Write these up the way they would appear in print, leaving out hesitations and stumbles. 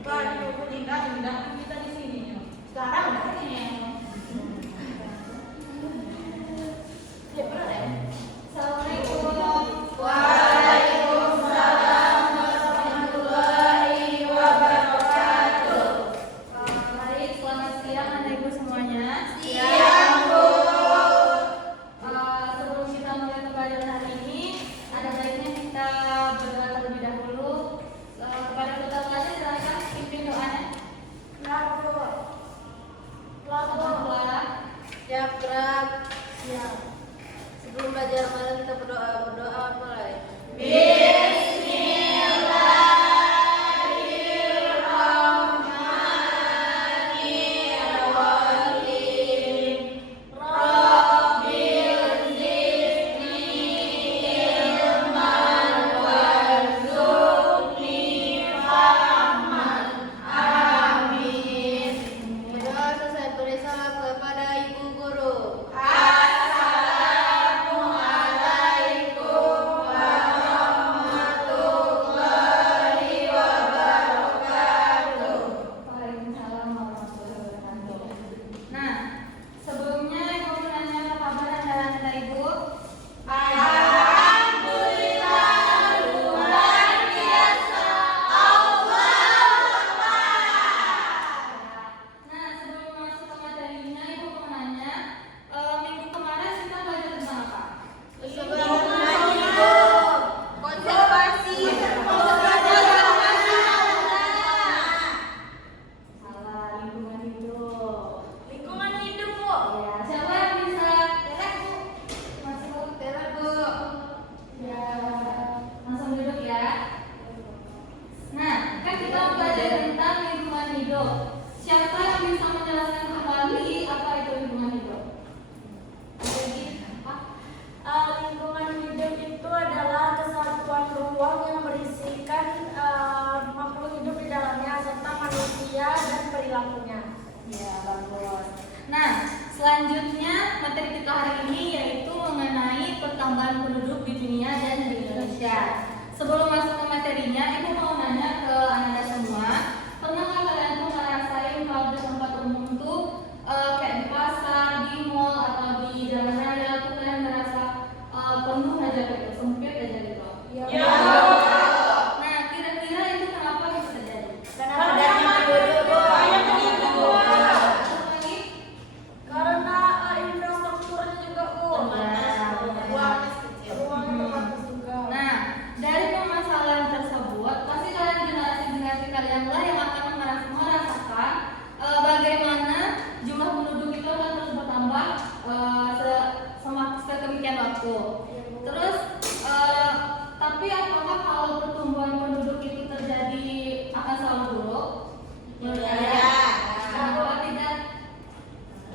Kita di sini. Sekarang udah ini. Assalamualaikum. Waalaikumsalam warahmatullahi wabarakatuh. Baik, selamat siang Anda Ibu semuanya. Siang, Bu. Sebelum kita mulai pembelajaran hari ini, ada baiknya kita berdoa terlebih dahulu. Kepada kita pelajar silakan pimpin doanya. Siap, gerak. Siap. Sebelum belajar malam kita berdoa mulai. Bismillahirrahmanirrahim. Rabbil zidni ilman warzuqni fahman. Amin. Berdoa selesai beri salam kepada ibu guru. Assalamualaikum warahmatullahi wabarakatuh. Waalaikumsalam warahmatullahi wabarakatuh. Nah, sebelumnya Ibu mau nanya apa kabar Anda Ibu? Alhamdulillah luar biasa. Allahu Akbar. Nah, sebelum masuk ke materinya, Ibu mau nanya, minggu kemarin kita belajar tentang apa? Konservasi. Salah, lingkungan hidup. Lingkungan hidup, Bu. Ya, siapa yang bisa? Masuk. Teler, Bu. Ya, langsung duduk ya. Nah, kan kita mau belajar tentang lingkungan hidup. Siapa yang bisa menjelaskan kembali apa itu lingkungan hidup? Jadi, apa? Lingkungan hidup itu adalah kesatuan ruang yang berisikan makhluk hidup di dalamnya serta manusia dan perilakunya. Ya, bagus. Nah, selanjutnya materi kita hari ini yaitu mengenai pertambahan penduduk di dunia dan di Indonesia. Sebelum masuk ke materinya, Ibu mau nanya ke Anda semua, pernahkah kalian tuh ngerasain kalau di tempat umum tuh kayak di pasar, di mall atau di jalan raya tuh kalian ngerasa penuh aja gitu, sempit aja gitu? Ya. Nah, kira-kira itu kenapa bisa terjadi? Karena adanya penduduk, Bu. Lagi? Karena infrastrukturnya juga, Bu. Ruangnya kecil. Ruangnya terbatas juga. Nah, dari permasalahan tersebut, pasti generasi kalian lah yang akan merasakan bagaimana jumlah penduduk itu akan terus bertambah sedemikian waktu. Terus, tapi apakah kalau pertumbuhan penduduk itu terjadi akan selalu buruk? Menurut Ya. kalian? Atau tidak?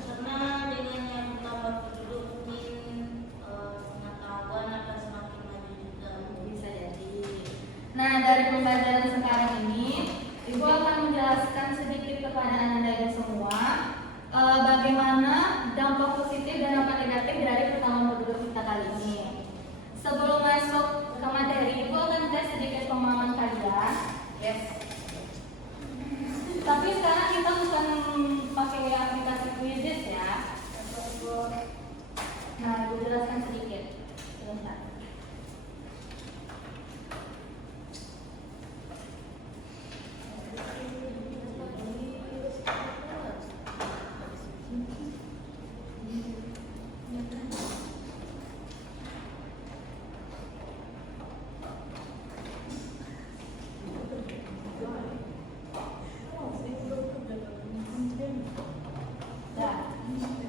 Karena dengan yang bertambah penduduk mungkin pengetahuan akan semakin maju juga. Bisa jadi. Nah, dari pembelajaran sekarang ini, Ibu akan menjelaskan sedikit kepada Anda Ibu semua bagaimana dampak positif dan dampak negatif dari pertambahan penduduk kita kali ini. Sebelum masuk ke materi, Ibu akan tes sedikit pemahaman kalian. Yes. Tapi sekarang kita bukan pakai aplikasi Quizlet ya. Nah, Ibu jelaskan sedikit. Sebentar.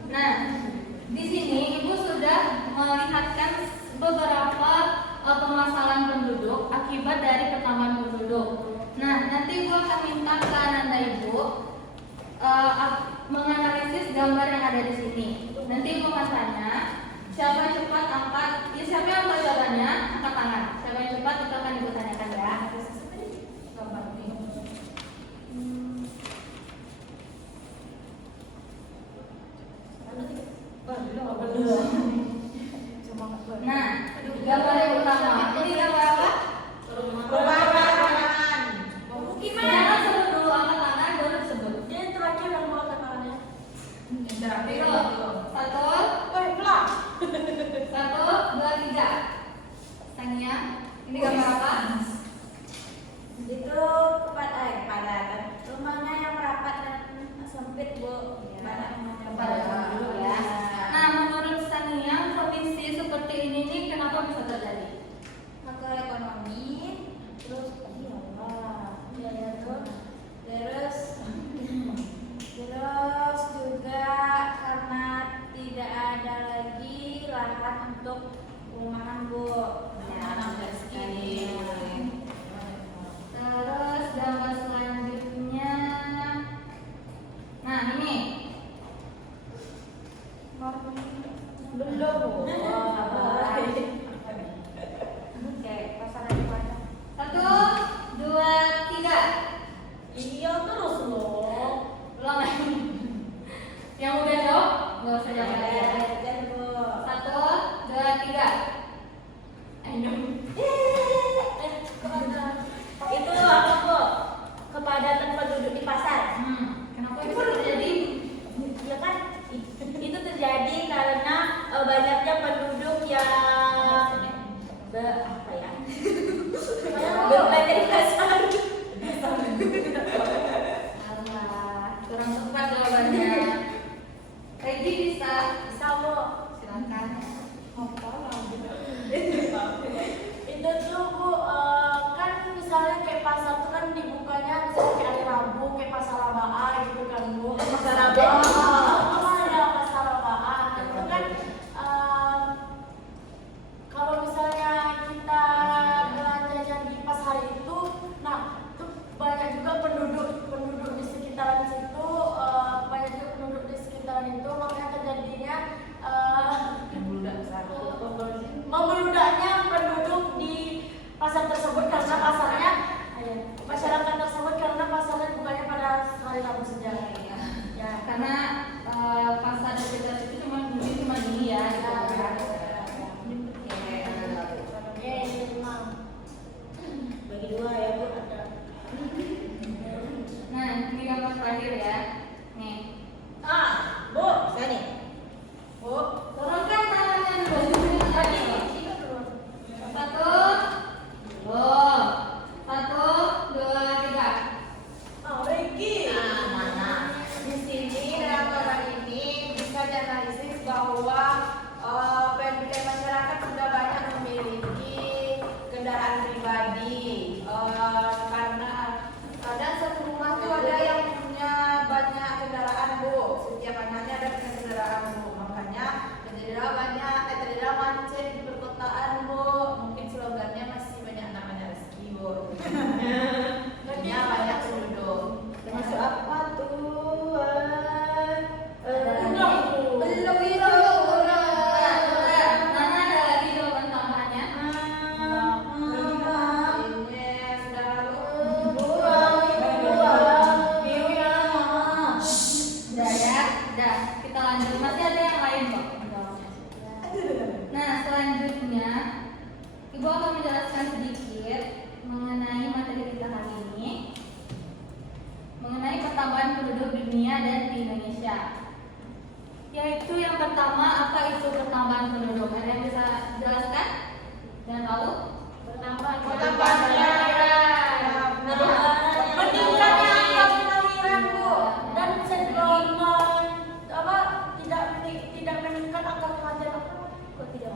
Nah, di sini Ibu sudah melihatkan beberapa permasalahan penduduk akibat dari pertambahan penduduk. Nah, nanti Ibu akan minta ke Anda Ibu menganalisis gambar yang ada di sini. Nanti Ibu akan tanya, siapa yang cepat angkat, siapa yang tahu jawabannya, angkat tangan. Siapa yang cepat itu akan Ibu tanyakan ya. Gambar ini. Nah, gambar yang pertama, ini gambar apa? Perumahan. Jangan seru dulu dua ya Bu ada. Nah, ini gambar terakhir ya. Nih. Bu, saya nih. Bu, Turunkan tangannya dulu. Tadi. Satu, dua, satu, dua, tiga. Ricky. nah mana? Di sini dalam gambar ini bisa dianalisis bahwa PMDK masyarakat sudah banyak memiliki kendaraan pribadi karena kadang satu rumah tuh ada yang punya banyak kendaraan Bu, setiap anaknya ada punya kendaraan Bu, makanya terjadilah macet di perkotaan Bu. Mungkin slogannya masih banyak anak-anak rezeki Bu. Banyak banyak penduduk. Termasuk apa tuh? Belum itu. Mana ada lagi jawaban tambahannya? Udah ya, udah. Kita lanjut. Masih ada yang lain kok. Nah, selanjutnya Ibu akan menjelaskan sedikit mengenai materi kita hari ini, mengenai pertambahan penduduk di dunia dan di Indonesia. Yaitu yang pertama, apa itu pertambahan penduduk? Ada yang bisa jelaskan? Yang tahu? Pertambahan Meningkatnya angka kelahiran Bu, dan tidak meningkat angka kematian. Kok tidak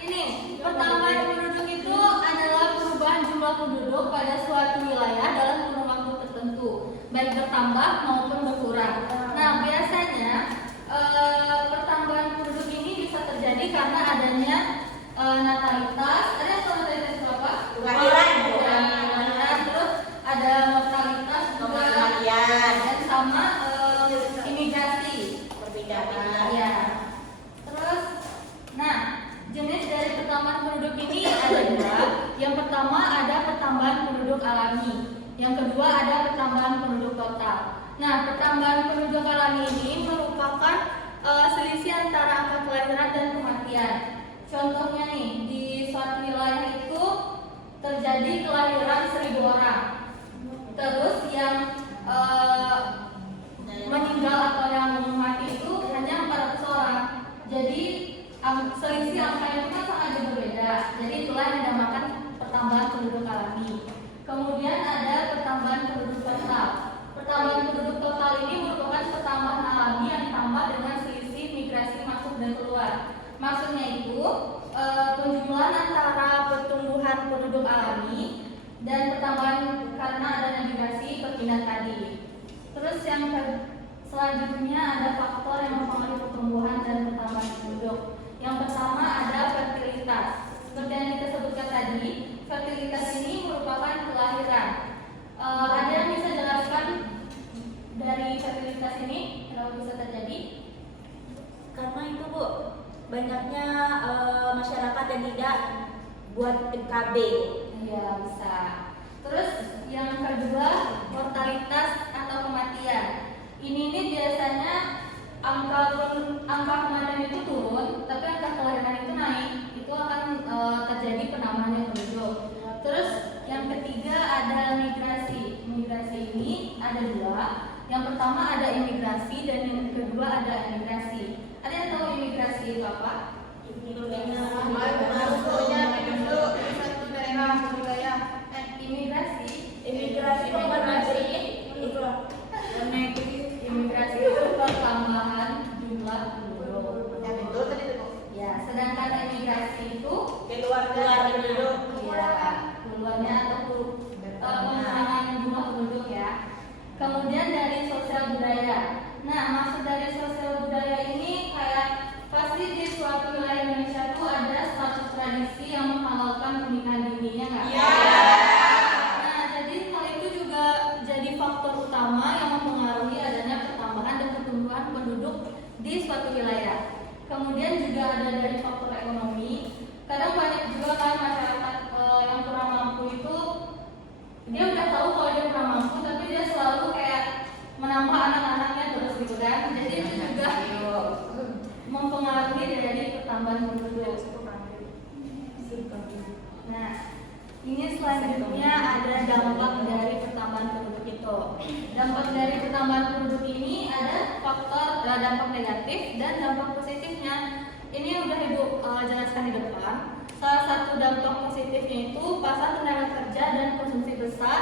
Ini pertambahan penduduk itu adalah perubahan jumlah penduduk pada suatu wilayah dalam kurun waktu tertentu, baik bertambah maupun berkurang. Nah, biasanya pertambahan penduduk ini bisa terjadi karena adanya natalitas. Ada yang tahu natalitas itu apa? Kelahiran, terus ada mortalitas juga, dan sama imigrasi. Ya. Terus, nah, jenis dari pertambahan penduduk ini ada dua. Yang pertama ada pertambahan penduduk alami. Yang kedua ada pertambahan penduduk total. Nah, pertambahan penduduk alami ini merupakan selisih antara angka kelahiran dan kematian. Contohnya nih, di suatu wilayah itu terjadi kelahiran 1.000 orang. Terus yang meninggal atau yang mati itu hanya 400 orang. Jadi selisih angka itu kan sangat berbeda. Jadi itulah yang dinamakan pertambahan penduduk alami. Kemudian ada pertambahan penduduk total. Pertambahan penduduk total ini merupakan pertambahan alami yang tambah dengan selisih migrasi masuk dan keluar. Maksudnya itu penjumlahan antara pertumbuhan penduduk alami dan pertambahan karena adanya migrasi perpindahan tadi. Terus yang selanjutnya ada faktor yang mempengaruhi pertumbuhan dan pertambahan penduduk. Yang pertama ada fertilitas. Seperti yang kita sebutkan tadi, fertilitas ini merupakan kelahiran. Ada yang bisa jelaskan dari fertilitas ini kenapa bisa terjadi? Karena itu Bu, banyaknya masyarakat yang tidak buat PKB. Iya, bisa. Terus yang kedua, mortalitas atau kematian. Ini biasanya angka kematian itu turun, tapi angka kelahiran itu naik. Itu akan terjadi penambahan penduduk. Terus yang ketiga ada migrasi. Migrasi ini ada dua. Yang pertama ada imigrasi dan yang kedua ada emigrasi. Ada yang tahu imigrasi itu apa? Imigrasi imigrasi itu pertambahan jumlah penduduk. Ya, sedangkan emigrasi itu keluarnya atau pengurangan jumlah penduduk ya. Kemudian dari sosial budaya. Nah, maksud dari sosial budaya ini kayak pasti di suatu wilayah Indonesia itu ada suatu tradisi yang menghalalkan pernikahan dini, ya nggak? Nah, jadi hal itu juga jadi faktor utama yang mempengaruhi adanya pertambahan dan pertumbuhan penduduk di suatu wilayah. Kemudian juga ada dari faktor ekonomi. Kadang banyak juga kan masyarakat yang kurang mampu itu dia udah tahu kalau dia kurang mampu, tapi dia selalu kayak menambah anak-anaknya terus pertambahan penduduk. Nah, ini selanjutnya ada dampak dari pertambahan penduduk itu. Dampak dari pertambahan penduduk ini ada faktor dampak negatif dan dampak positifnya. Ini udah Ibu jelaskan di depan. Salah satu dampak positifnya itu pasar tenaga kerja dan konsumsi besar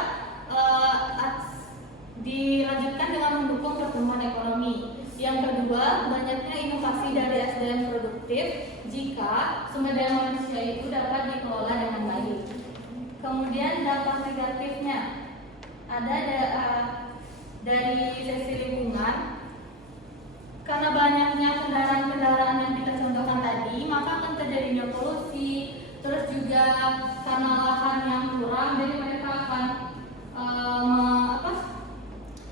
dilanjutkan dengan mendukung pertumbuhan ekonomi. Yang kedua, banyaknya inovasi dari SDM produktif jika sumber daya manusia itu dapat dikelola dengan baik. Kemudian dampak negatifnya ada dari sisi lingkungan. Karena banyaknya kendaraan-kendaraan yang kita contohkan tadi, maka akan terjadinya polusi. Terus juga karena lahan yang kurang, jadi mereka akan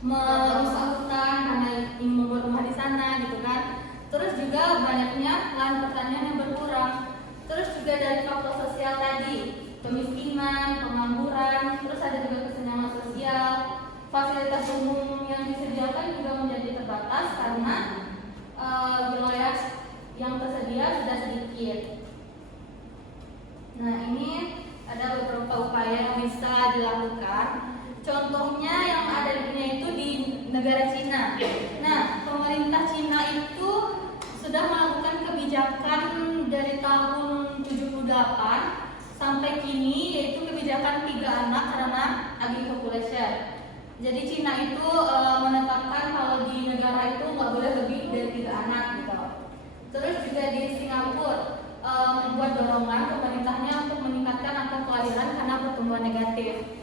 merusak hutan karena ingin membuat rumah di sana gitu kan. Terus juga banyaknya lahan pertanian yang berkurang. Terus juga dari faktor sosial tadi, kemiskinan, pengangguran, terus ada juga kesenjangan sosial. Fasilitas umum yang disediakan juga menjadi terbatas karena wilayah yang tersedia sudah sedikit. Nah, ini ada beberapa upaya yang bisa dilakukan. Contohnya yang ada di dunia itu di negara Cina. Nah, pemerintah Cina itu sudah melakukan kebijakan dari tahun 78 sampai kini, yaitu kebijakan 3 anak karena aging population. Jadi Cina itu menetapkan kalau di negara itu nggak boleh lebih dari 3 anak gitu. Terus juga di Singapura membuat dorongan pemerintahnya untuk meningkatkan angka kelahiran karena pertumbuhan negatif.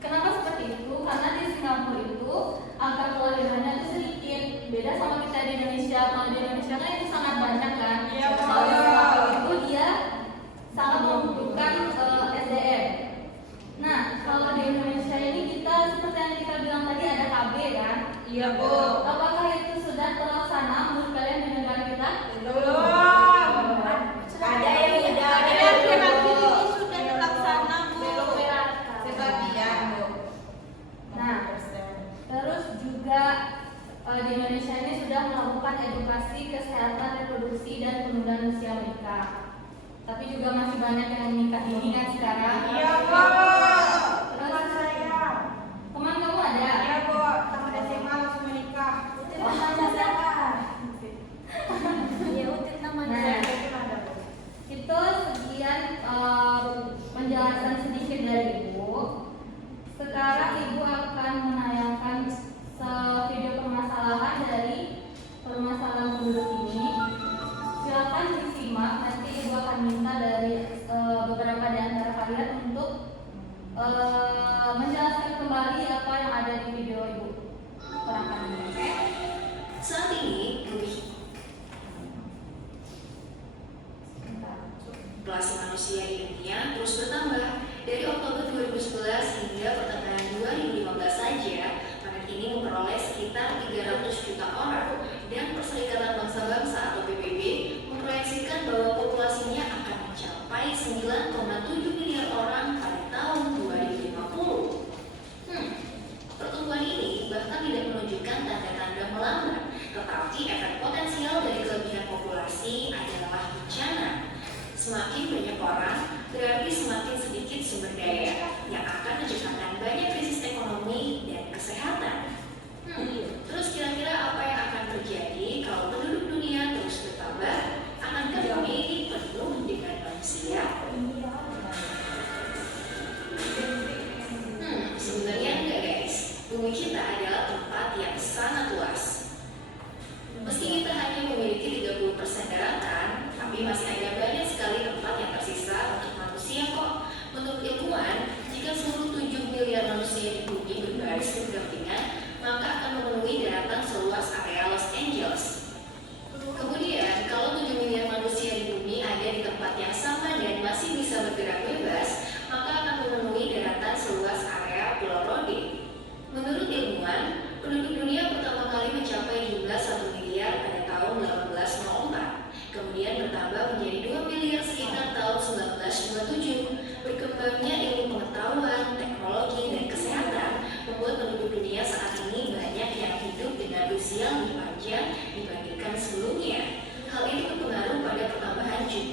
Kenapa seperti itu? Karena di Singapura itu angka kelahirannya itu sedikit, beda sama kita di Indonesia. Kalau di Indonesia kan itu sangat banyak kan. Kalau di Singapura itu dia sangat membutuhkan SDM. Nah, kalau di Indonesia ini kita seperti yang kita bilang tadi ada KB kan? Iya, Bu. Apakah itu sudah terlaksana menurut kalian di negara kita? Belum. Ada yang udah, ada yang belum. Ini sudah terlaksana, Bu. Sebagian, Bu. Nah, terus juga di Indonesia ini sudah melakukan edukasi kesehatan reproduksi dan penundaan usia menikah. Tapi juga masih banyak yang menikah dini kan sekarang. Iya, Bu. Teman saya. Teman kamu ada? Iya, Bu. Teman SMA langsung menikah. Iya, utin namanya. Nah, itu sekian penjelasan sedikit dari Ibu. Sekarang Ibu akan menayangkan video permasalahan dari permasalahan penduduk ini. Silakan disimak. Nanti Ibu akan minta dari beberapa di antara kalian untuk menjelaskan kembali apa yang ada di video Ibu terangkan ini. Oke? Saat ini, populasi manusia di dunia terus bertambah. Dari Oktober 2011 hingga pertengahan 2015 saja, planet ini memperoleh sekitar 300 juta orang, dan Perserikatan Bangsa-Bangsa atau PBB memproyeksikan bahwa populasinya akan mencapai 9,7 miliar orang pada tahun 2050. Pertumbuhan ini bahkan tidak menunjukkan tanda-tanda melambat, tetapi efek potensial dari kelebihan populasi adalah bencana. Semakin banyak orang, berarti semakin sedikit sumber daya yang akan menciptakan banyak krisis ekonomi dan kesehatan. Terus kira-kira apa yang akan terjadi kalau penduduk dunia terus bertambah? Akankah bumi ini penuh dengan manusia? Sebenarnya enggak, guys. Bumi kita adalah tempat yang sangat luas. Meski kita hanya memiliki 30% daratan, tapi masih ada banyak sekali tempat yang tersisa untuk manusia kok. Menurut ilmuwan, jika seluruh 7 miliar manusia di bumi berbaris berdampingan, maka akan memenuhi daratan seluas area Los Angeles. Kemudian, kalau 7 miliar manusia di bumi ada di tempat yang sama dan masih bisa bergerak bebas, maka akan memenuhi daratan seluas area Pulau Rode. Menurut ilmuwan, penduduk dunia pertama kali mencapai jumlah 1 miliar pada tahun 1804. Kemudian bertambah menjadi 2 miliar sekitar tahun 1927. Berkembangnya ilmu pengetahuan, teknologi, dan kesehatan membuat penduduk dunia saat ini banyak yang hidup dengan usia lebih panjang dibandingkan sebelumnya. Hal itu berpengaruh pada pertambahan jumlah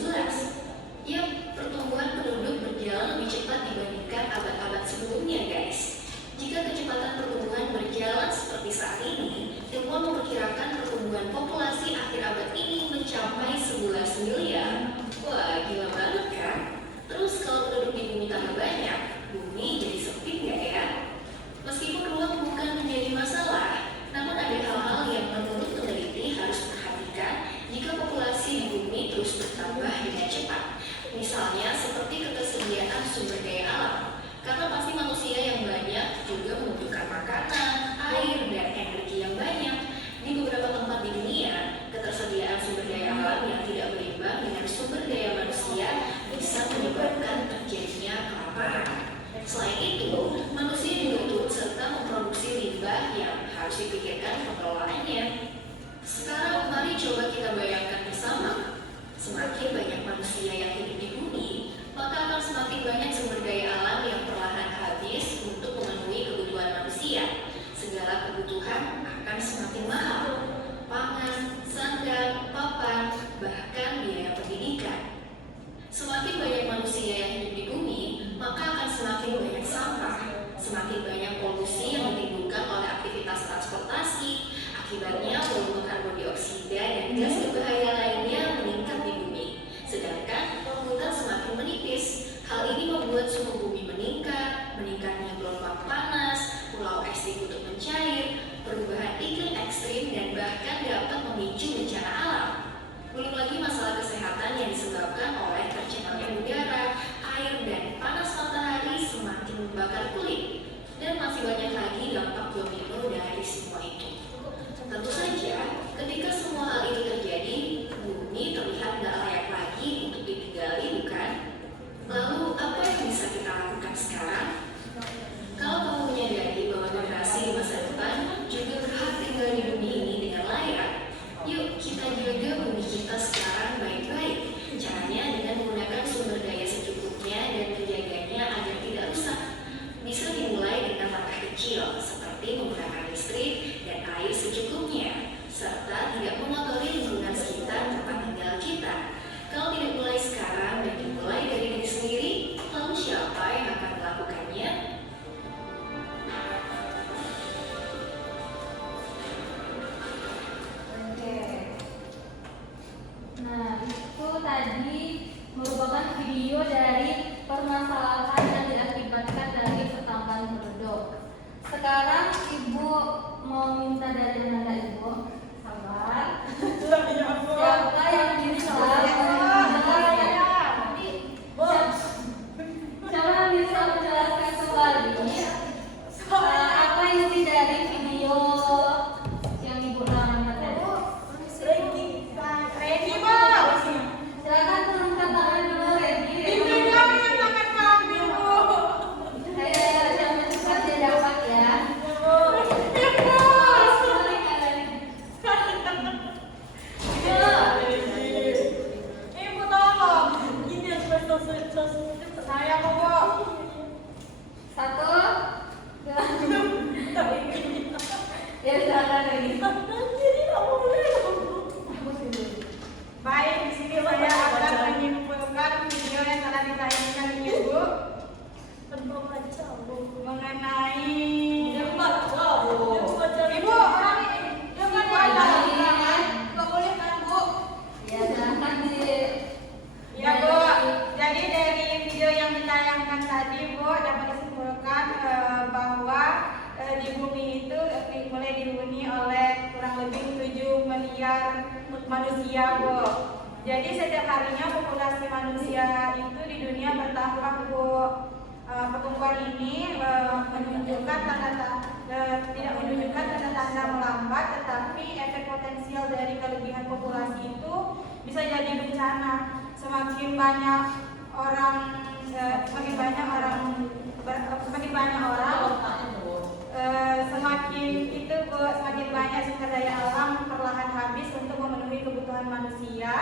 2011. Ya, pertumbuhan penduduk berjalan lebih cepat dibandingkan abad-abad sebelumnya, guys. Jika kecepatan pertumbuhan berjalan seperti saat ini, ilmuwan memperkirakan pertumbuhan populasi akhir abad ini mencapai 11 miliar. Wah, gila banget kan? Terus kalau penduduk di bumi tambah banyak, bumi jadi sempit nggak ya? Meskipun ruang bukan menjadi masalah, namun ada hal-hal yang menurut peneliti harus diperhatikan jika populasi di bumi terus bertambah dengan cepat. Misalnya seperti ketersediaan sumber daya alam, karena pasti manusia yang banyak juga membutuhkan makanan, air, dan energi yang banyak. Di beberapa tempat di dunia, ketersediaan sumber daya alam yang tidak berimbang dengan sumber daya manusia bisa menyebabkan terjadinya kelaparan. Selain itu, manusia juga turut serta memproduksi limbah yang harus dipikirkan pengelolaannya. Sekarang mari coba kita bayangkan bersama. Semakin banyak manusia yang hidup di bumi, maka akan semakin banyak sumber daya alam yang perlahan habis untuk memenuhi kebutuhan manusia. Segala kebutuhan akan semakin mahal. Pangan, sandang, papan, bahkan biaya pendidikan. Semakin banyak manusia yang hidup di bumi, maka akan semakin banyak sampah. Semakin banyak polusi yang ditimbulkan oleh aktivitas transportasi. Akibatnya volume karbon dioksida dan gas berbahaya lainnya meningkat di bumi. Sedangkan permukaan semakin menipis. Hal ini membuat suhu bumi meningkat, meningkatnya gelombang panas, pulau es di kutub mencair, perubahan iklim ekstrim, dan bahkan dapat memicu bencana alam. Belum lagi masalah kesehatan yang disebabkan oleh tercemarnya udara, air, dan panas matahari semakin membakar kulit. Dan masih banyak lagi dampak domino dari semua itu. Tentu saja, ketika semua hal itu terjadi, bumi terlihat tidak layak lagi untuk ditinggali, bukan? Lalu, apa yang bisa kita lakukan sekarang? Kalau kamu menyadari bahwa generasi di masa depan juga berhak tinggal di bumi ini dengan layak, yuk kita jaga bumi kita sekarang baik-baik. Caranya dengan menggunakan sumber daya secukupnya dan menjaganya agar tidak rusak. Bisa dimulai dengan langkah kecil, seperti menggunakan listrik dan air secukupnya, serta tidak mengotori lingkungan sekitar tempat tinggal kita. Kalau tidak mulai sekarang dan dimulai dari diri sendiri, lalu siapa yang akan melakukannya? Oke. Nah, itu tadi merupakan video dari permasalahan yang diakibatkan dari pertambahan penduduk. Sekarang Ibu mau minta dari mana Ibu? Sabar. Siapa yang bisa menjelaskan kembali apa isi dari video yang Ibu namakan tadi? Ready, Bang? Silakan turunkan tangan dulu, Regi. Dipegang yang tangan kami, Bu. Ayo, jangan cepat dia dapat ya. Ibu tolong. Saya mau, Bu. Satu, dua. Ya, silakan Regi. Baik, di sini saya akan menyimpulkan video yang telah ditayangkan Ibu mengenai Ibu orang dengan pandangan nggak boleh kan Bu? Ya, silakan di. Ya Bu, jadi dari video yang ditayangkan tadi Bu dapat disimpulkan bahwa di bumi itu mulai dihuni oleh kurang lebih 7 miliar manusia Bu. Jadi setiap harinya populasi manusia itu di dunia bertambah Bu. Pertumbuhan ini menunjukkan tidak menunjukkan tanda-tanda melambat, tetapi efek potensial dari kelebihan populasi itu bisa jadi bencana. Semakin banyak orang semakin banyak semakin banyak sumber daya alam perlahan habis untuk memenuhi kebutuhan manusia.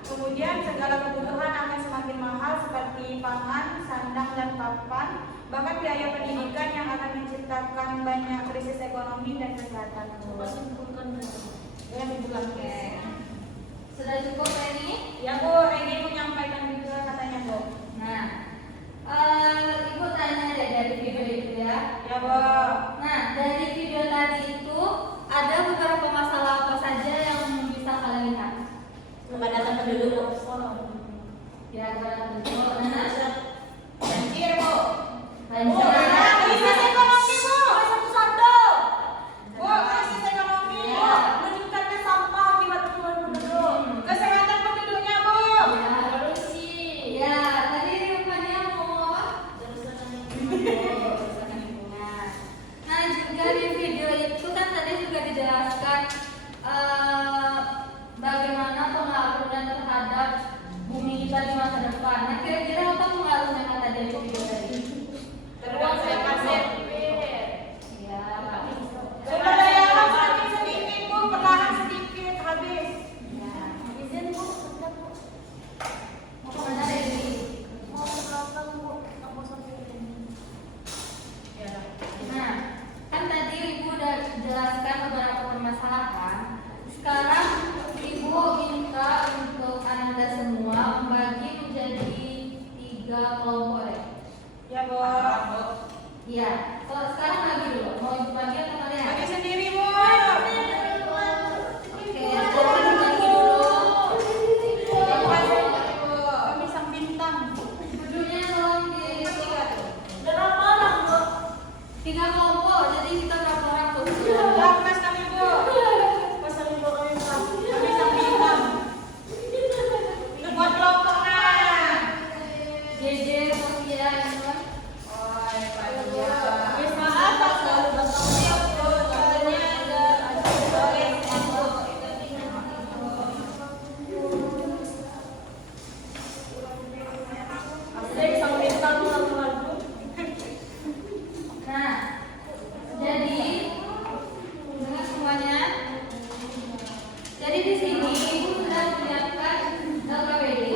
Kemudian segala kebutuhan akan semakin mahal seperti pangan, sandang, dan papan. Bahkan biaya pendidikan yang akan menciptakan banyak krisis ekonomi dan kesehatan. Oke. Sudah cukup ini? Ya Bu, Regi menyampaikan juga katanya Bu. Nah, Ibu tanya deh dari video itu ya. Ya Bu. Nah, dari video tadi itu ada beberapa masalah apa saja yang bisa kalian lihat? Kepadatan penduduk. Ya, kepada penduduk. Nah, Banjir, Bu. lanjut. Krisis ekonomi Bu, satu-satu. Bu, krisis ekonomi Bu, Ya. meningkatnya sampah akibat pertumbuhan penduduk. Kesehatan penduduknya Bu. Ya, tadi rupanya mau apa? Kerusakan lingkungan. Nah, juga di video itu kan tadi juga dijelaskan bagaimana pengaruhnya terhadap bumi kita di masa depan. Nah, kira-kira apa pengaruhnya kata dari video tadi? Terwakilkan sempit. Ya, Sumber daya alam semakin sedikit Bu, perlahan sedikit habis. ya. Izin Bu, sebentar Bu. Mau kemana Dewi? Mau ke belakang Bu, aku sampai ini. Nah, kan tadi Ibu udah jelaskan beberapa permasalahan. Sekarang Ibu minta untuk Anda semua membagi menjadi 3 kelompok ya. Ya Bu. Iya. Kalau sekarang bagi dulu. Mau Ibu bagi atau kalian? Bagi sendiri Bu. Oke, sekarang dibagi dulu. Kami sang bintang. Duduknya tolong di berapa orang Bu? 3 kelompok. Jadi kita berapa orang tuh? Mas kami Bu. Pasal Bu kami sang. Kami sang bintang. Buat kelompoknya. JJ, Sofia, Imran. Habis maaf Pak selalu bertanggung jawab. Katanya ada Asik sang bintang lagu. Nah, jadi dengar semuanya. Jadi di sini Ibu sudah menyiapkan LKPD.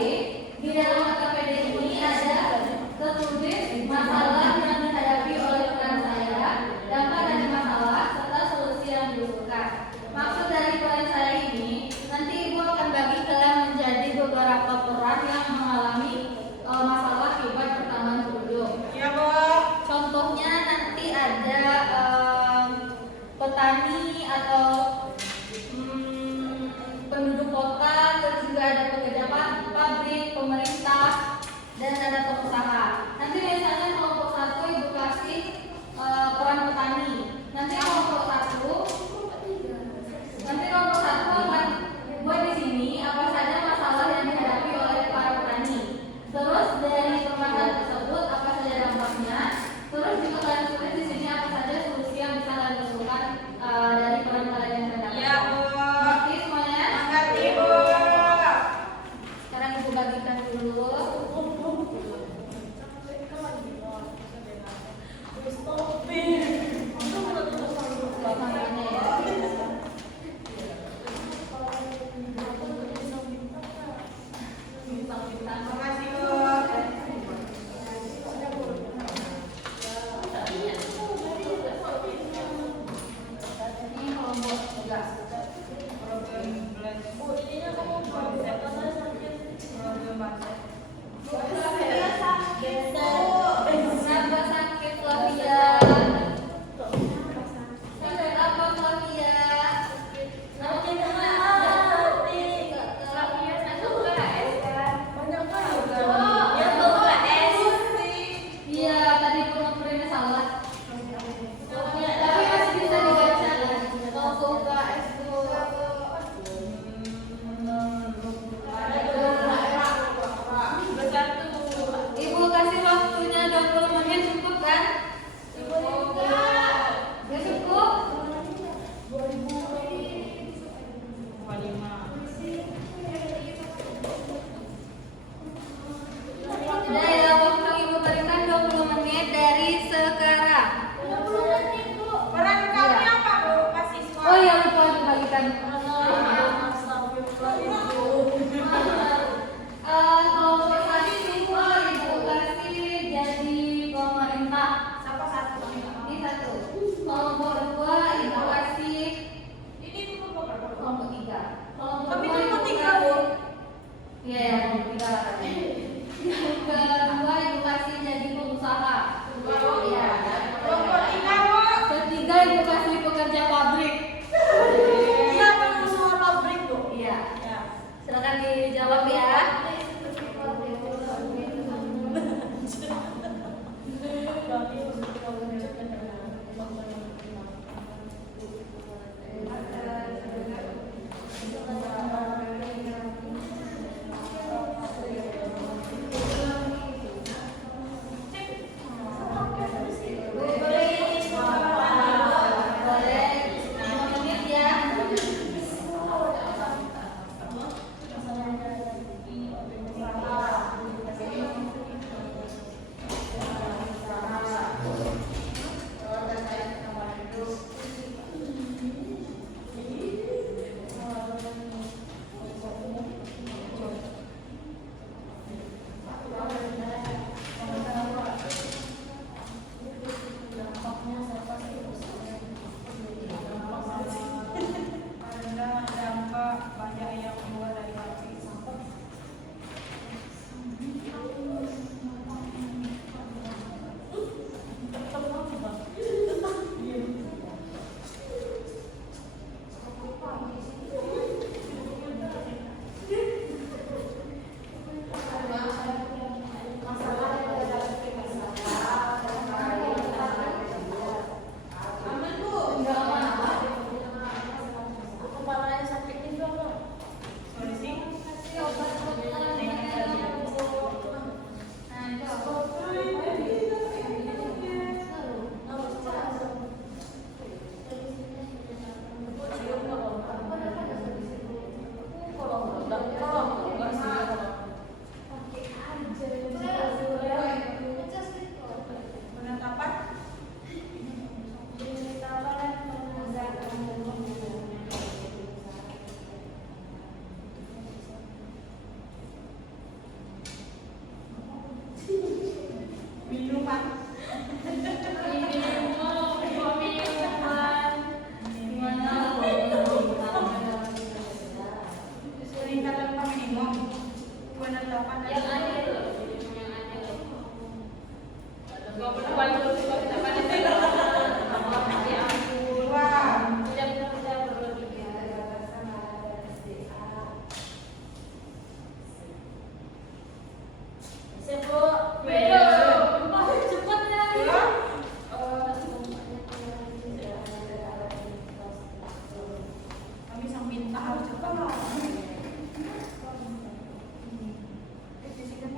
Di dalam LKPD ini ada tertulis masalah yang dihadapi oleh rekan saya, dampak dari masalah serta solusi yang diusulkan. Maksud dari poin saya ini, nanti Ibu akan bagi kalian menjadi beberapa peran yang mengalami masalah akibat pertambahan penduduk. Ya Bu. Contohnya nanti ada petani atau penduduk kota, terus juga ada pekerja pabrik, pemerintah, dan ada pengusaha. Nanti biasanya kelompok 1 Ibu kasih peran petani. Nanti kelompok 1 akan buat di sini apa saja masalah yang dihadapi oleh para petani. Terus dari permasalahan tersebut apa saja dampaknya. Terus juga kalian tulis di sini apa saja solusi yang bisa kalian usulkan dari peran kalian yang terdapat. Ya Bu. Mengerti semuanya? Mengerti Bu. Sekarang Ibu bagikan dulu.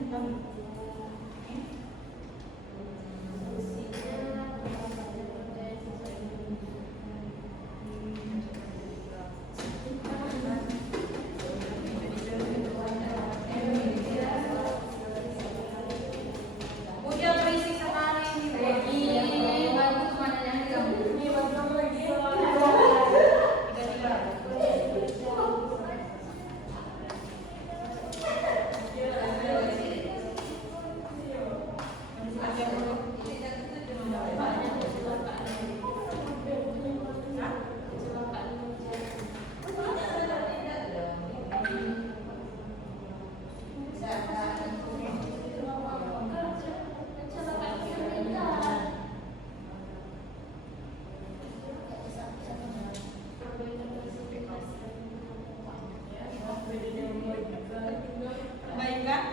Udah berisik sekali ini. Bantu temannya yang kamu. Baik kan?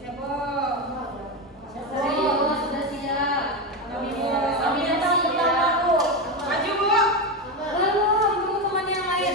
Siap, Bu. Sudah siap. Kami datang pertama, Bu. Maju, Bu. Belum, tunggu teman yang lain.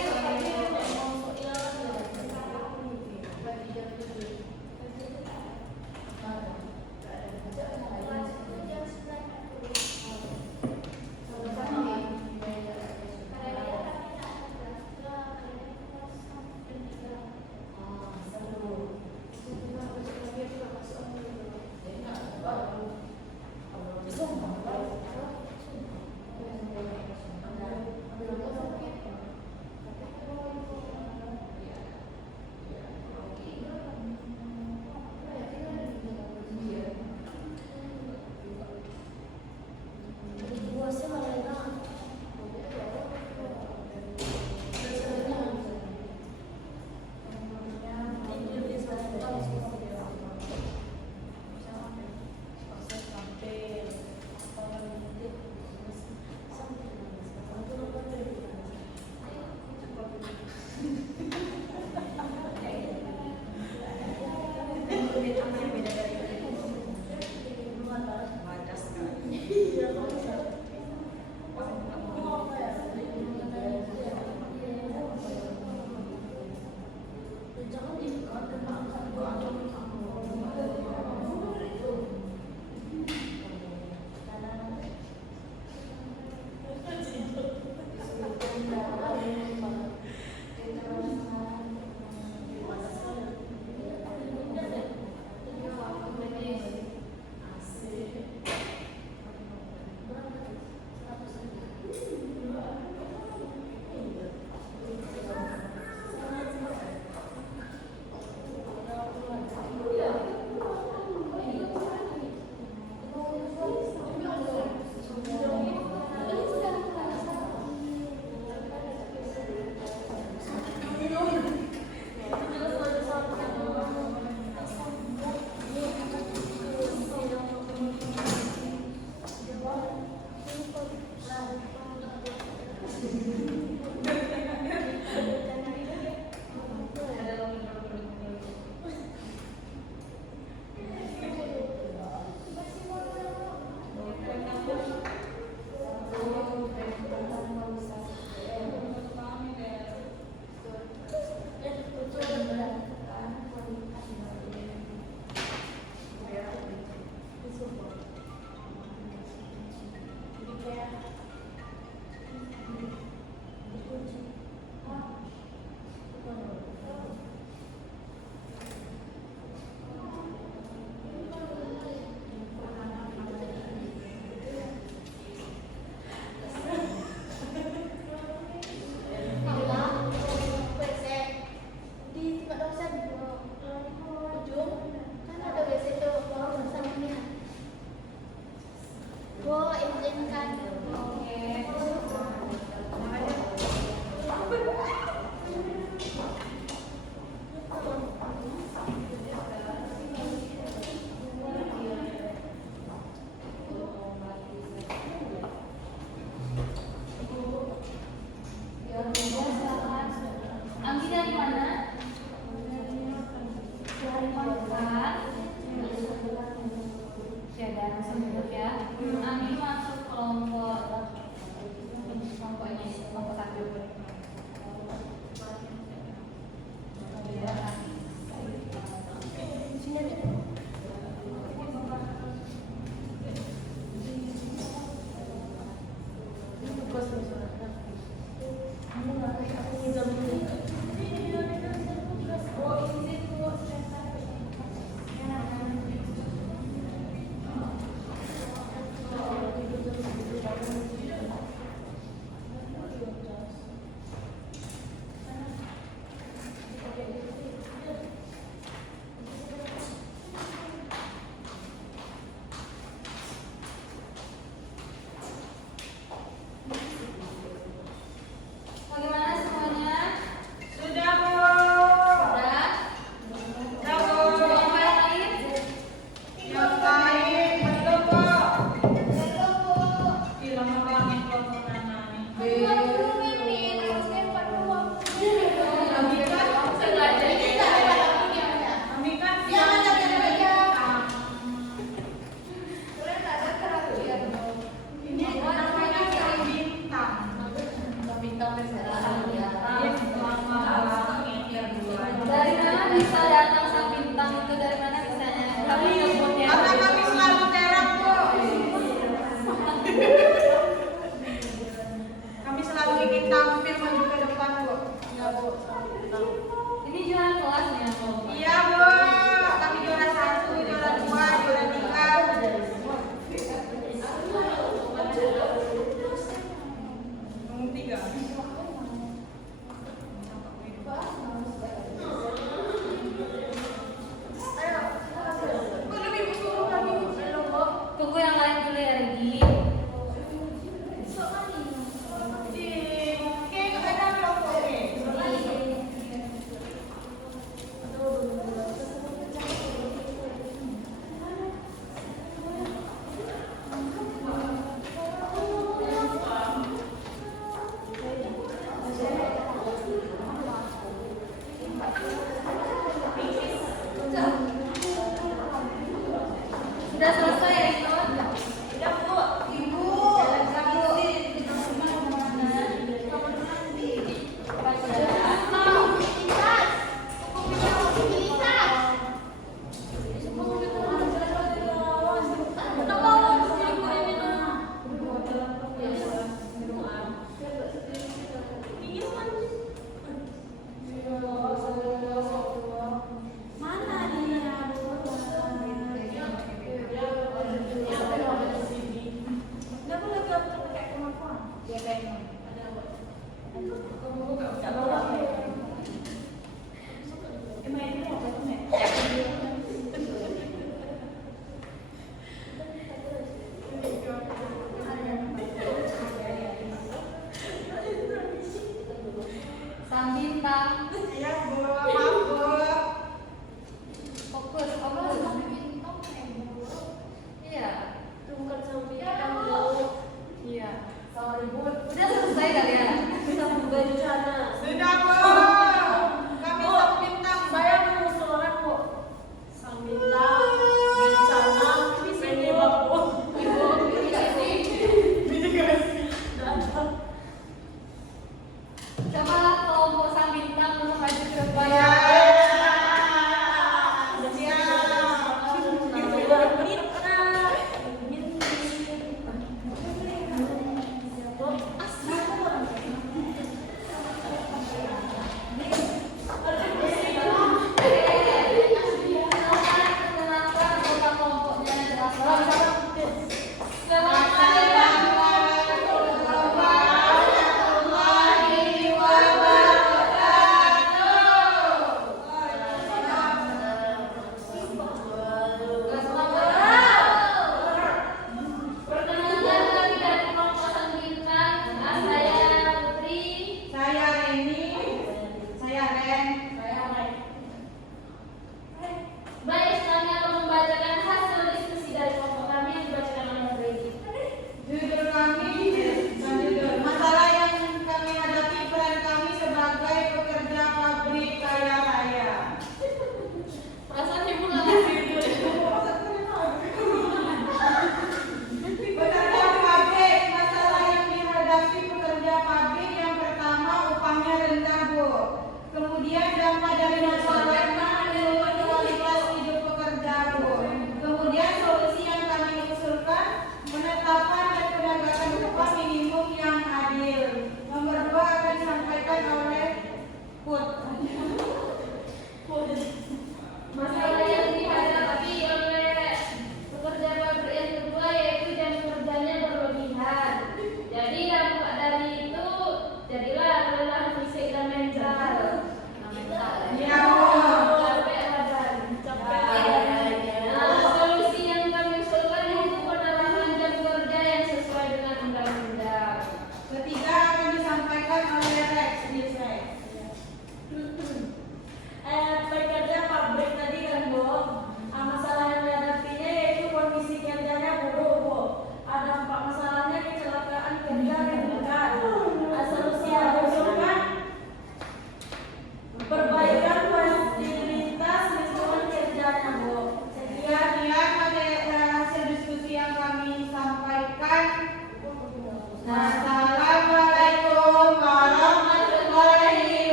kelompok ini, kelompok satu. bisa datang sang bintang itu dari mana bisanya? Kami nyebutnya. Karena kami selalu terang, Bu. Kami selalu ingin tampil maju ke depan, Bu. Ya Bu, selalu. Ini juara kelasnya, Bu. Iya, Bu. Kami juara 1, juara 2, juara 3. Nomor 3.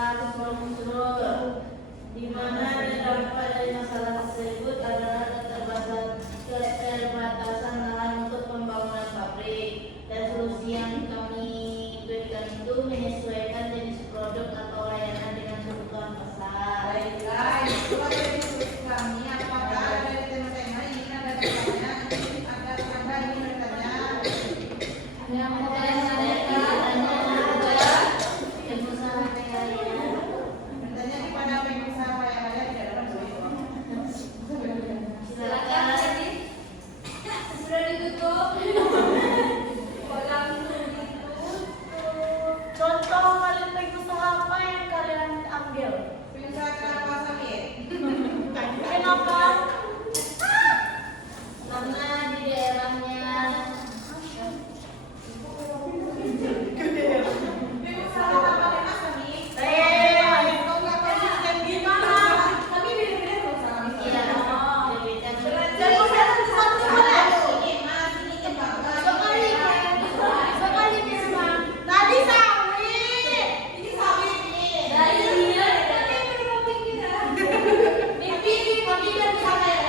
Pak Sponsor, di mana dampak dari masalah tersebut adalah keterbatasan lahan untuk pembangunan pabrik, dan solusi yang kami berikan itu menyesuaikan jenis produk atau layanan dengan kebutuhan pasar. Baiklah, itu dari tulis kami. Apakah ada dari tema-tema ini ada pertanyaan? Ada ini bertanya? Yang mau kalian tanyakan, Pengusaha kaya Bertanya kepada pengusaha yang ada di dalam duit. silakan tadi. Sudah ditutup. Contoh kalian pengusaha apa yang kalian ambil? Pengusaha kelapa sawit. Kenapa? Karena di daerahnya Pengusaha kelapa sawit. itu nggak konsisten gimana? Tapi beda-beda loh sama Iya, beda. Tadi sawit. Ini sawit nih. Dari dia Mimpi, mimpi dan sama yang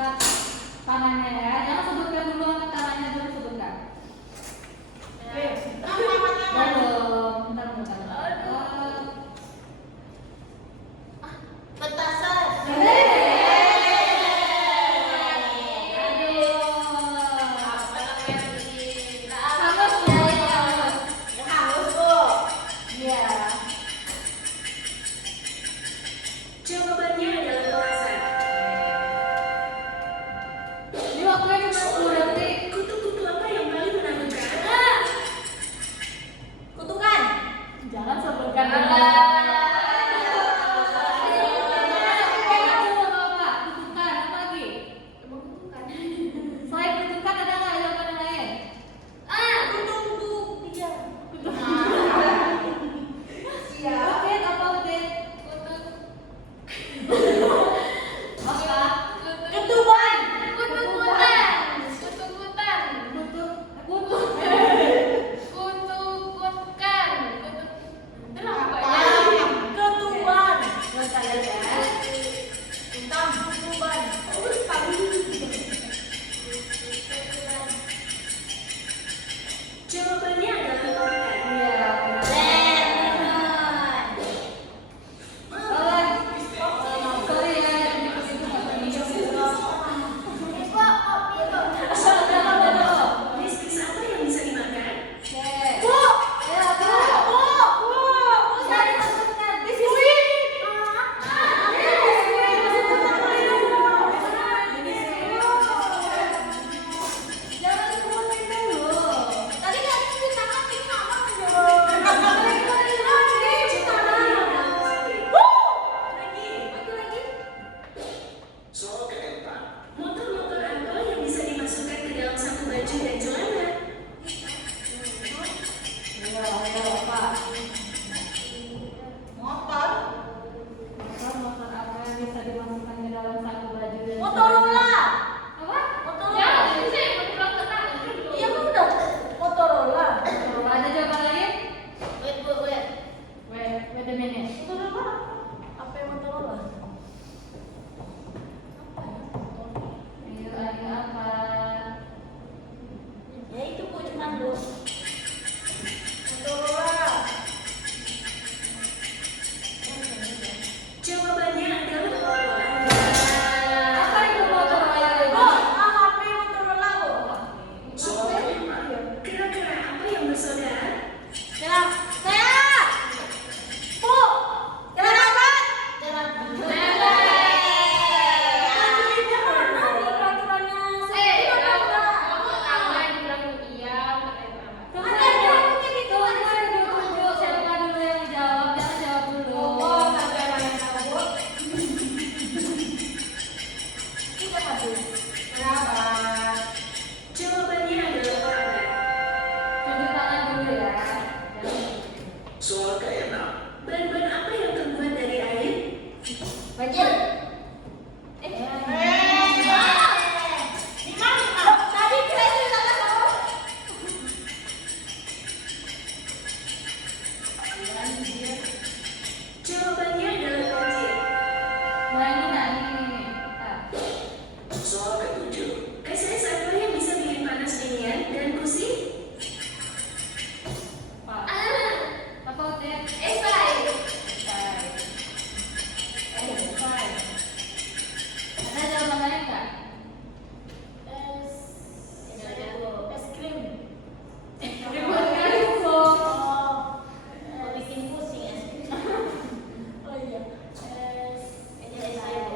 angkat tangannya ya. Jangan sebutkan dulu angkat tangannya dulu sebutkan. Belum. Bentar. Petasan. Jawabannya adalah petasan. Ini waktunya cuma 10 detik. Kutu-kutu apa yang paling menakutkan? Kutukan. Jangan sebutkan Apa? dulu. Kutukan, apa lagi? Selain kutukan ada nggak jawaban yang lain? Udin, apa Udin? Apa? Ketuban. Ketuban. Tentang ketuban. Jawabannya adalah ikan. Sorry ya, yang itu nggak perlu. Bisnis apa yang bisa dimakan? Soal keempat, Motor-motor apa yang bisa dimasukkan ke dalam saku baju dan celana? Motor. Motor apa yang bisa dimasukkan ke dalam saku baju dan Motorola. apa? Motorola. Iya kan udah Motorola. Ada jawaban lain? Wait. Wait a minute. Motorola. Apa yang Motorola? Ayo, ada apa? Ya itu Bu cuman dos. Motorola. Jawabannya adalah Motorola. Apa itu Motorola? HP Motorola Bu. soal kelima, Kera-kera apa yang bersaudara? Saya. Bu. Kerabat. Siapa dulu yang jawab? Jangan jawab dulu. Jawabannya adalah kerabat. Tunjuk tangan dulu ya. soal keenam, Ban-ban apa yang terbuat dari air? Banjir. Tadi keren salah tahu. Jawabannya adalah banjir. Nah, ini. Nah. soal ketujuh, SS apa yang bisa bikin panas dingin dan kusih? Apa Udin? Ada jawaban lain nggak? Es krim. Dibuat garis dong. Oh, bikin pusing es krim. Oh iya. Es krim.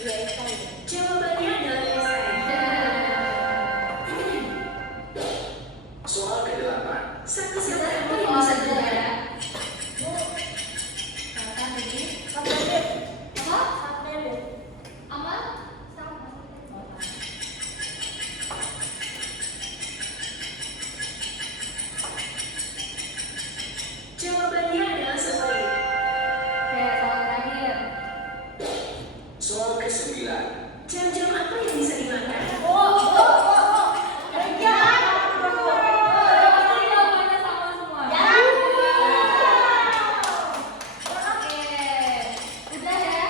Iya, es krim. Jawabannya adalah es air. soal kedelapan, Satu siapa apa Oh, yang bisa ada dimakan? ya. Bu, Katakan tadi. sapele. Apa? Sapele. Apa? Jawabannya adalah satelit. Oke, soal terakhir. soal kesembilan, Jam-jam apa yang bisa dimakan? Pasti jawabannya sama semua. Oke. Udah ya?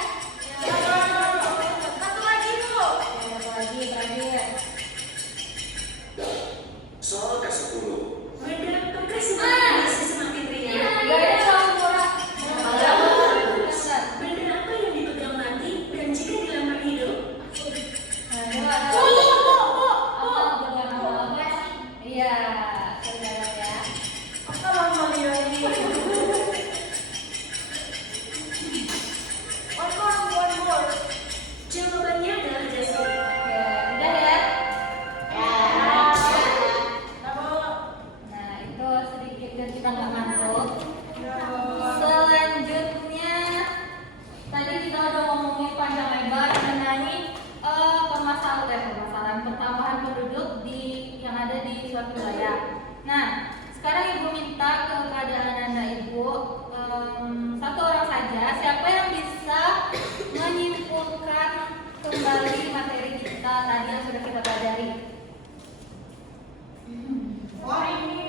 suatu wilayah. Nah, sekarang Ibu minta kepada anak-anak Ibu satu orang saja, siapa yang bisa menyimpulkan kembali materi kita tadi yang sudah kita pelajari. Oh ini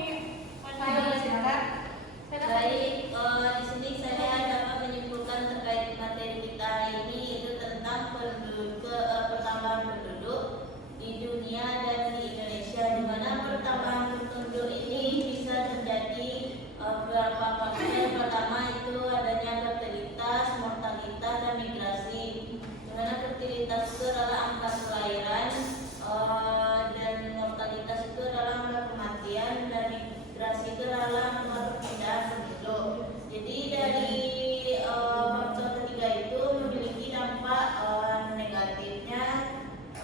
Ayo silakan. Baik, di sini saya dapat menyimpulkan terkait materi kita hari ini itu tentang pertambahan penduduk di dunia dan di Indonesia, di mana pertambahan penduduk ini bisa terjadi beberapa faktor. Pertama itu adanya fertilitas, mortalitas, dan migrasi. Di mana fertilitas itu adalah angka kelahiran dan mortalitas itu adalah angka kematian, dan migrasi itu adalah angka perpindahan penduduk. Jadi dari faktor ketiga itu memiliki dampak negatifnya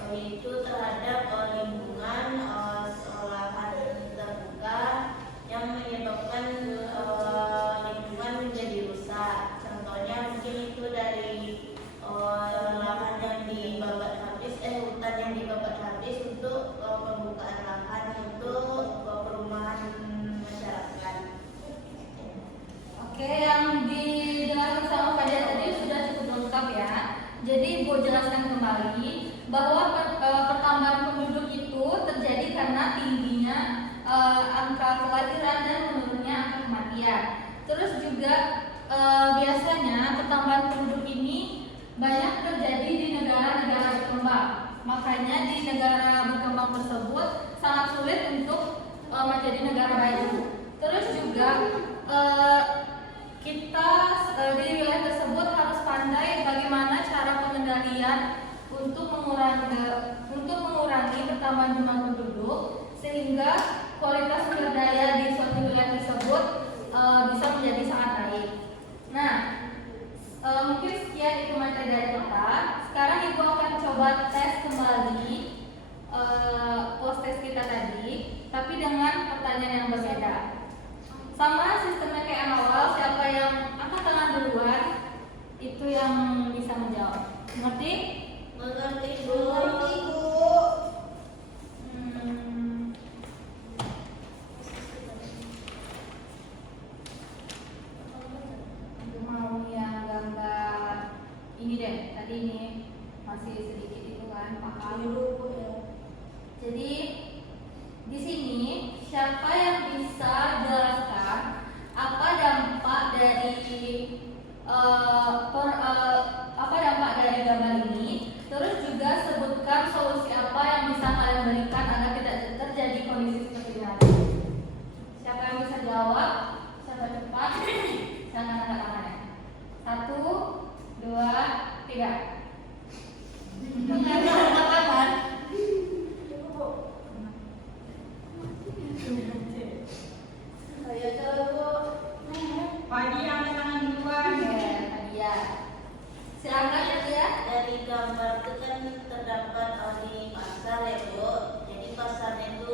yaitu terhadap lingkungan lahan terbuka yang menyebabkan lingkungan menjadi rusak. Contohnya mungkin itu dari lahan yang dibabat habis, hutan yang dibabat habis untuk pembukaan lahan untuk perumahan masyarakat. Oke, yang dijelaskan sama Pak Dia tadi sudah cukup lengkap ya. Jadi Ibu jelaskan kembali bahwa pertambahan penduduk itu terjadi karena tingginya angka kelahiran dan menurunnya angka kematian. Terus juga biasanya pertambahan penduduk ini banyak terjadi di negara-negara berkembang. Makanya di negara berkembang tersebut sangat sulit untuk menjadi negara maju. Terus juga kita di wilayah tersebut harus pandai bagaimana cara pengendalian untuk mengurangi pertambahan jumlah penduduk sehingga kualitas sumber daya di suatu wilayah tersebut bisa menjadi sangat baik. Nah, mungkin sekian itu materi dari kita. Sekarang Ibu akan coba tes kembali post test kita tadi, tapi dengan pertanyaan yang berbeda. Sama sistemnya kayak awal, siapa yang angkat tangan duluan itu yang bisa menjawab. Ngerti? Mengerti, Bu. Aku mau yang gambar ini deh. Tadi ini masih sedikit itu kan paham. Jadi di sini siapa yang bisa jelaskan apa dampak dari gambar ini? Terus juga sebutkan solusi apa yang bisa kalian berikan agar tidak terjadi kondisi seperti ini. Siapa yang bisa jawab? Siapa cepat? Jangan angkat tangannya. 1, 2, 3. saya coba pagi yang tangan duluan. Ya. Silakan ya. Dari gambar itu kan terdapat di pasar ya, Bu. Jadi pasarnya itu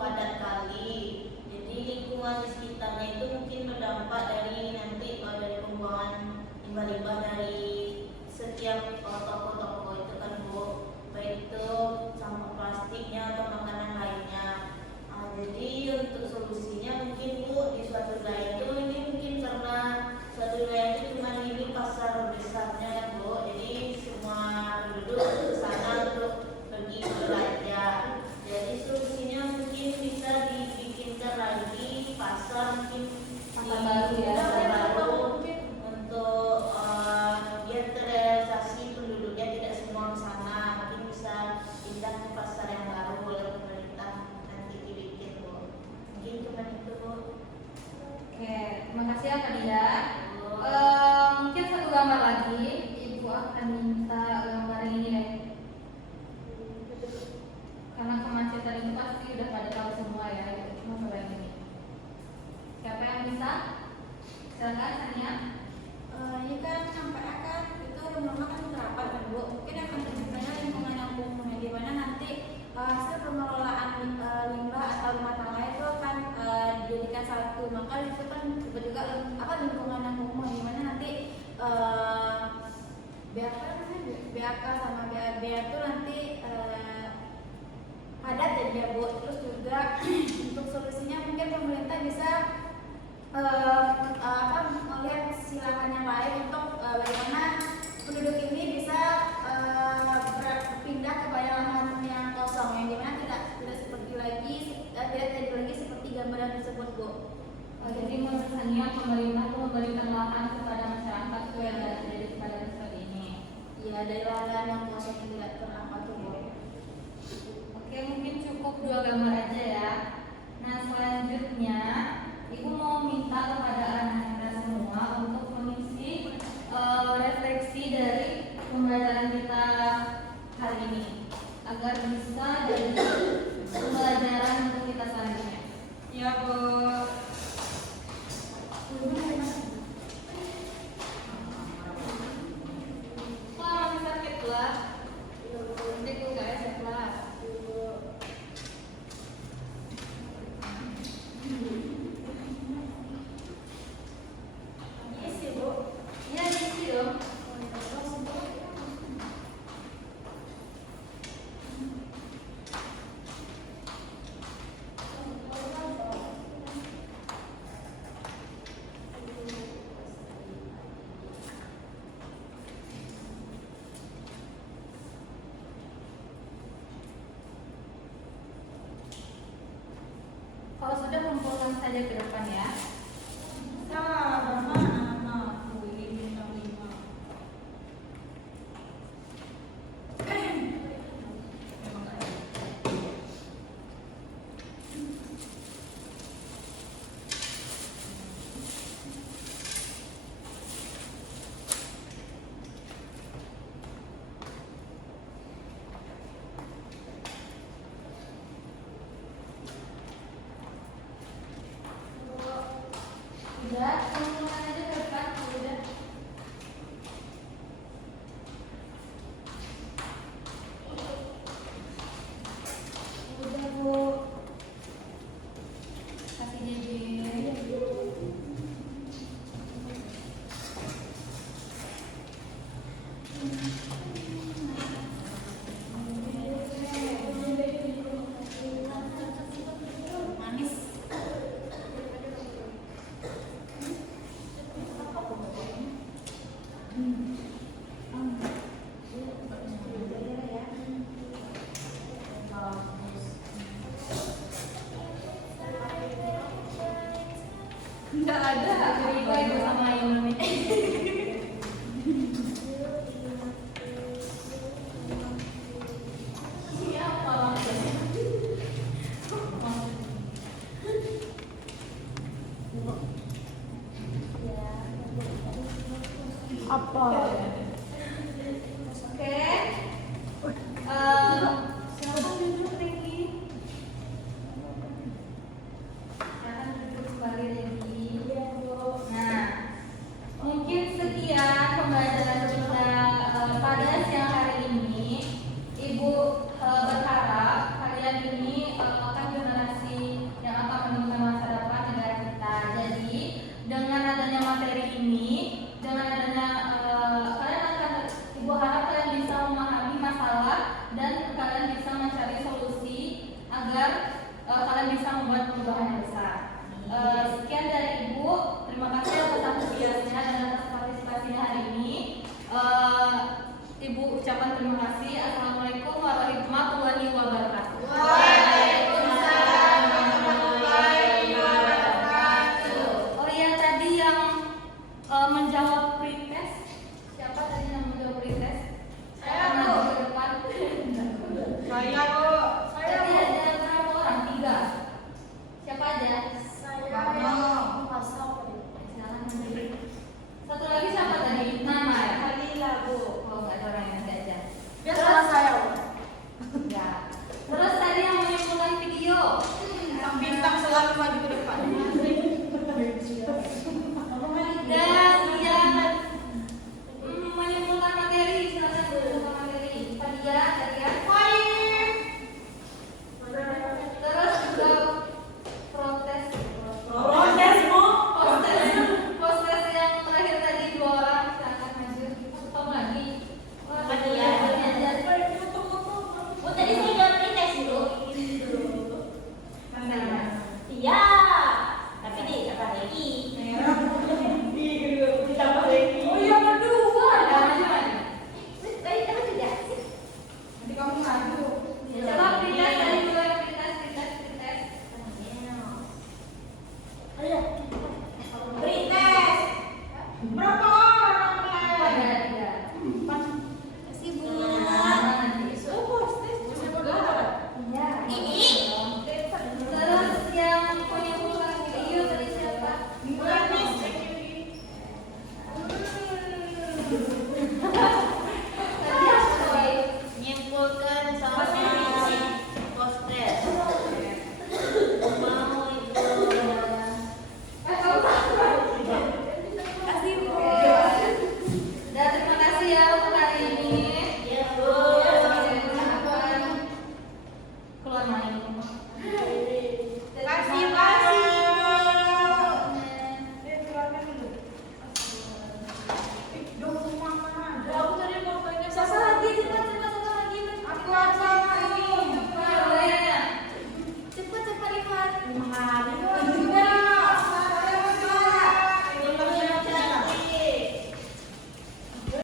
padat kali. Jadi lingkungan di sekitarnya itu mungkin berdampak dari nanti dari pembuangan limbah-limbah dari setiap toko-toko itu kan, Bu. Baik itu sampah plastiknya atau makanan lainnya. Jadi untuk solusinya mungkin, Bu, di suatu wilayah itu ini mungkin karena suatu wilayah itu cuma ini pasar besarnya ya, Bu. Jadi semua penduduk ke sana untuk pergi belanja. Jadi solusinya mungkin bisa dibikinkan lagi pasar mungkin Pasar baru ya. pasar baru untuk biar terrealisasi penduduknya tidak semua ke sana. Mungkin bisa pindah ke pasar yang baru oleh pemerintah nanti dibikin, Bu. Mungkin cuma itu, Bu. Oke, terima kasih ya Kak Dia. Mungkin satu gambar lagi, Ibu akan minta gambar ini deh. Karena kemacetan itu pasti udah pada tahu semua ya, gitu. Cuma coba yang ini. Siapa yang bisa? Silakan Sania. Ini kan sampai akan itu rumah kan terapat kan, Bu. Mungkin akan terciptanya lingkungan yang kumuh di mana nanti hasil pengelolaan limbah atau rumah tangga itu akan dijadikan satu. Maka itu kan juga lingkungan yang kumuh di mana nanti BAK sama BAB itu nanti padat jadi ya, Bu. Terus juga mungkin pemerintah bisa melihat silakan yang lain untuk bagaimana penduduk ini bisa berpindah kepada lahan yang kosong yang dimana tidak seperti lagi tidak terjadi lagi seperti gambaran tersebut, Bu. Jadi menurutnya pemerintah itu memberikan lahan kepada masyarakat supaya tidak terjadi kepada seperti ini. Iya, dari lahan yang kosong yang tidak terapat tuh, Bu. Oke, mungkin cukup 2 gambar aja ya. Nah, selanjutnya Ibu mau minta kepada anak kita semua untuk mengisi refleksi dari pembelajaran kita hari ini agar bisa jadi pembelajaran untuk kita selanjutnya. Ya, Bu. Wah, masih sakit lah. Nanti gue gak esok lah. Isi, Bu. Ya, isi dong. Kalau sudah kumpulkan saja ke depan ya. Sama anak-anakku ini bintang 5. Udah, kumpulkan aja ke depan. Udah. Udah, Bu. Kasih jadi. Manis. Enggak ada. Jadi gue bersama